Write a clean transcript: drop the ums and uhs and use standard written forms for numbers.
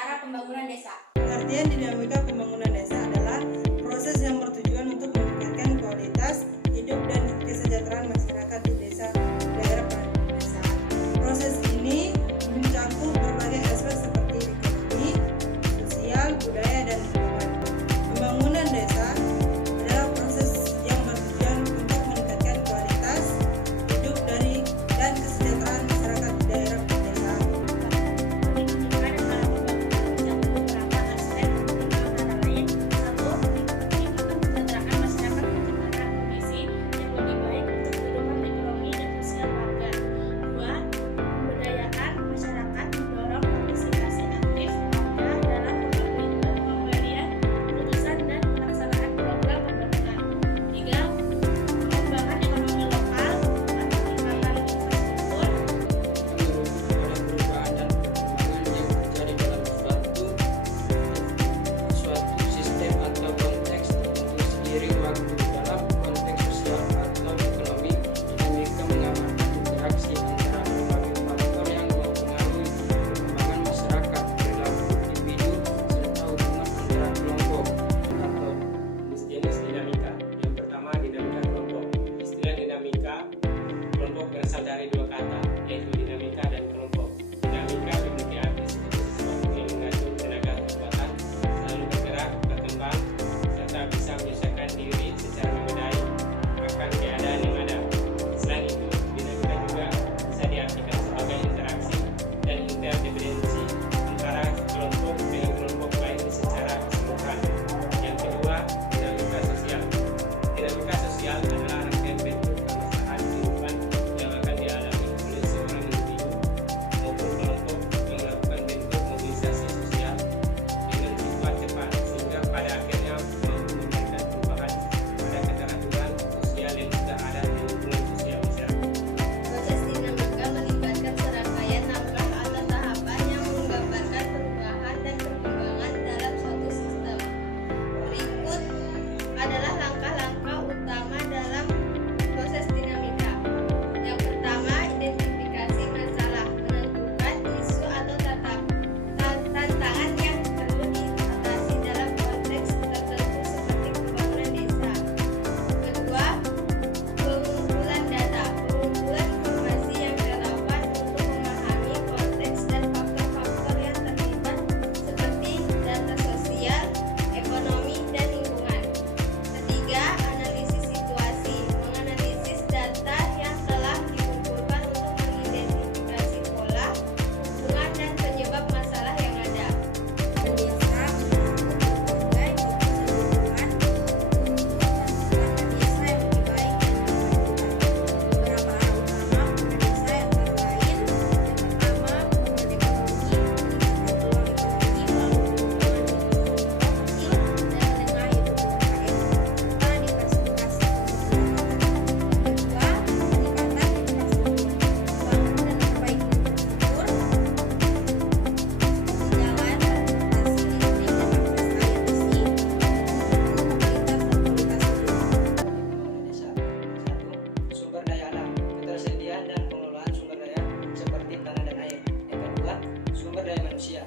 cara pembangunan desa. Pengertian dinamika pembangunan desa adalah proses yang bertujuan untuk meningkatkan kualitas hidup dan kesejahteraan masyarakat di desa daerah pedesaan. Proses ini mencakup berbagai aspek seperti ekonomi, sosial, budaya, dan lingkungan. Pembangunan desa adalah proses yang bertujuan untuk meningkatkan kualitas hidup dan kesejahteraan masyarakat di daerah pedesaan. Kelompok berasal dari dua kata, yaitu dinamika dan kelompok. Dinamika memiliki arti sebagai sesuatu yang mengatur tenaga kekuatan, selalu bergerak, berkembang, serta bisa menyesuaikan diri secara memadai akan keadaan yang ada. Selain itu, dinamika juga bisa diartikan sebagai interaksi dan interdependensi antara kelompok dengan kelompok lain secara keseluruhan. Yang kedua, dinamika sosial. Dinamika sosial adalah rangkaian bentuk permasalahan kehidupan yang akan dialami oleh seorang individu maupun kelompok yang melakukan bentuk mobilisasi sosial dengan sifat cepat sehingga pada akhirnya mampu memberikan perubahan pada keteraturan sosial yang sudah ada di lingkungan sosial masyarakat. Proses dinamika melibatkan serangkaian langkah atau tahapan yang menggambarkan perubahan dan perkembangan dalam suatu sistem. Berikut adalah langkah-langkah utama dalam proses dinamika. Yang pertama, identifikasi masalah, menentukan isu atau tantangan yang perlu diatasi dalam konteks tertentu seperti pembangunan desa. Kedua, pengumpulan data, pengumpulan informasi yang relevan untuk memahami konteks dan faktor-faktor yang terlibat seperti data sosial, ekonomi, dan lingkungan. Ketiga, analisis situasi, menganalisis data yang telah dikumpulkan untuk mengidentifikasi pola, hubungan, dan penyebab masalah yang ada. Desa sebagai keseluruhan untuk melakukan desa yang lebih baik dan berkelanjutan. Beberapa hal utama desa yang lain. Yang pertama, pemulihan ekonomi, meningkatkan peluang ekonomi melalui dukungan kecil dan menengah yaitu UMKM serta diversifikasi pembangunan. Kedua, peningkatan infrastruktur, membangun dan memperbaiki infrastruktur seperti jalan, transportasi, listrik, dan akses air bersih untuk mobilitas dan kualitas hidup. Pembangunan desa. 1. Sumber daya alam, ketersediaan dan pengelolaan sumber daya seperti tanah dan air. Yang kedua, sumber daya manusia,